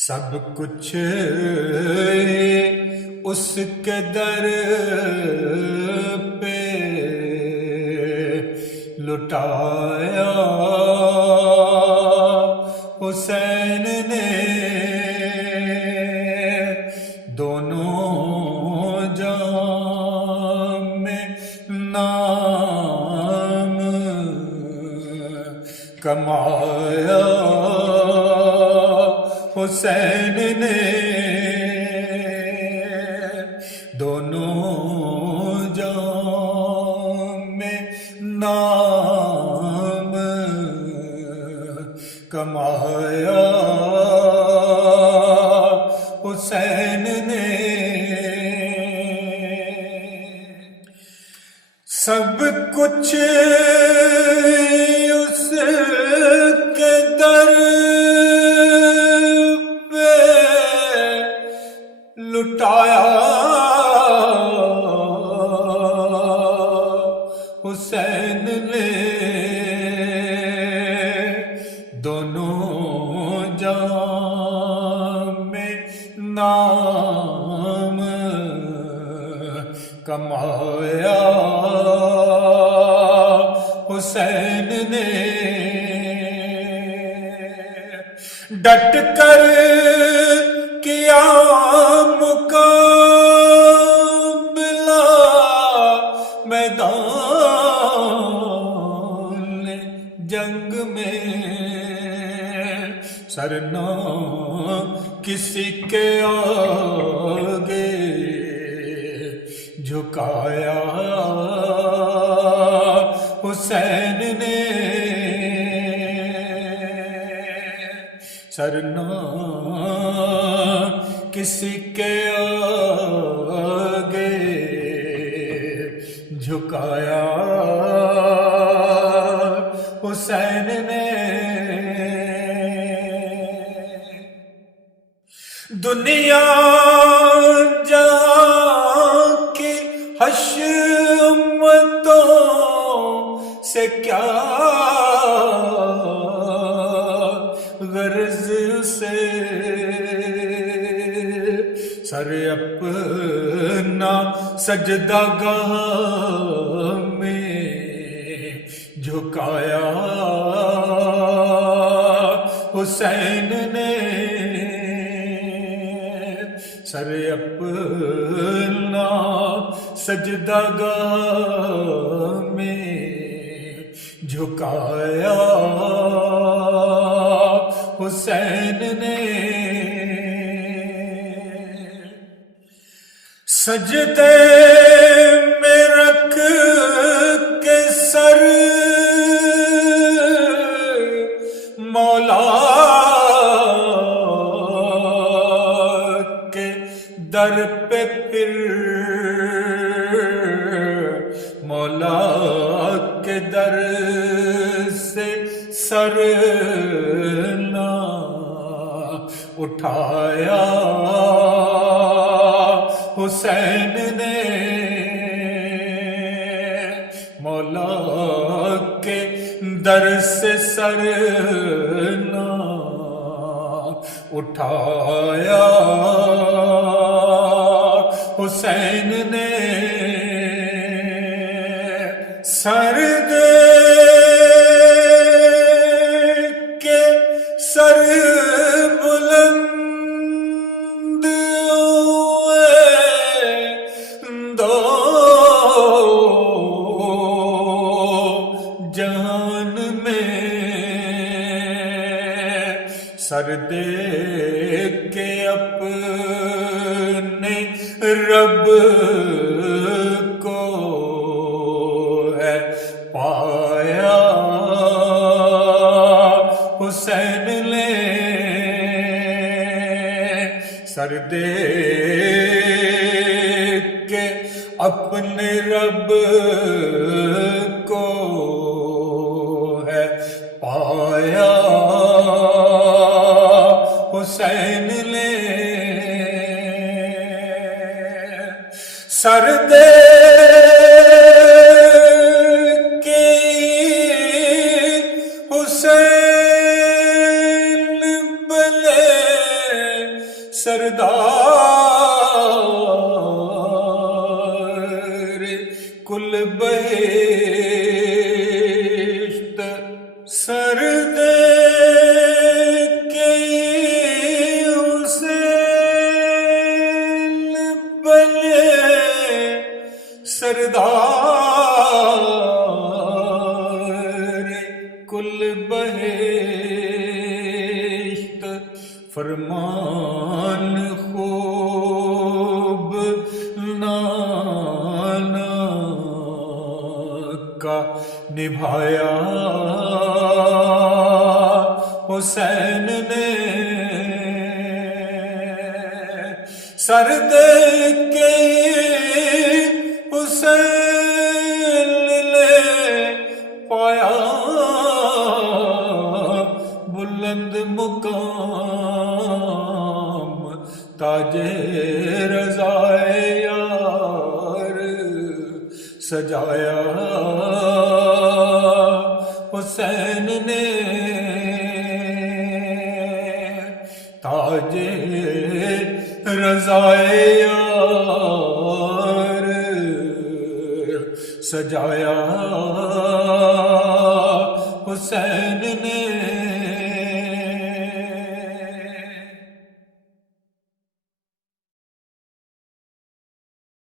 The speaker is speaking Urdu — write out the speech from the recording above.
سب کچھ اس کے در پہ لٹایا حسین نے، دونوں جام میں نام کمایا حسین نے، دونوں جام میں نام کمایا حسین نے۔ سب کچھ اس کے در پہ لٹایا حسین نے، دونوں جام میں نام کمایا حسین نے۔ ڈٹ کر کیا مقابلہ میدان جنگ میں، سر نہ کسی کے آگے جھکایا حسین نے، سر نہ کسی کے آگے جھکایا حسین نے۔ دنیا جہاں کی حشمتوں سے کیا غرض سے، سر اپنا سجدہ گاہ میں جھکایا حسین نے، سر اپنا سجدہ گاہ میں جھکایا حسین نے۔ سجدے میں رکھ کے سر مولا کے در پہ، پھر مولا کے در سے سر نہ اٹھایا حسین نے، مولا کے در سے سر نہ اٹھایا حسین نے۔ سر دے کے سر بلند جان میں، سر دے کے اپنے رب کو ہے پایا حسین نے، سر دے کے اپنے رب کو ہے پایا حسین نے، سر دے کے حسین بلے سردار کل بہشت سرد کے حسین بنے سردار کل بہشت فرمان خوب نانا کا نبھایا حسین نے سر دے کے حسین نے پایا بلند مقام تاج رضا یار سجایا حسین نے تاج رضا یار سجایا حسین نے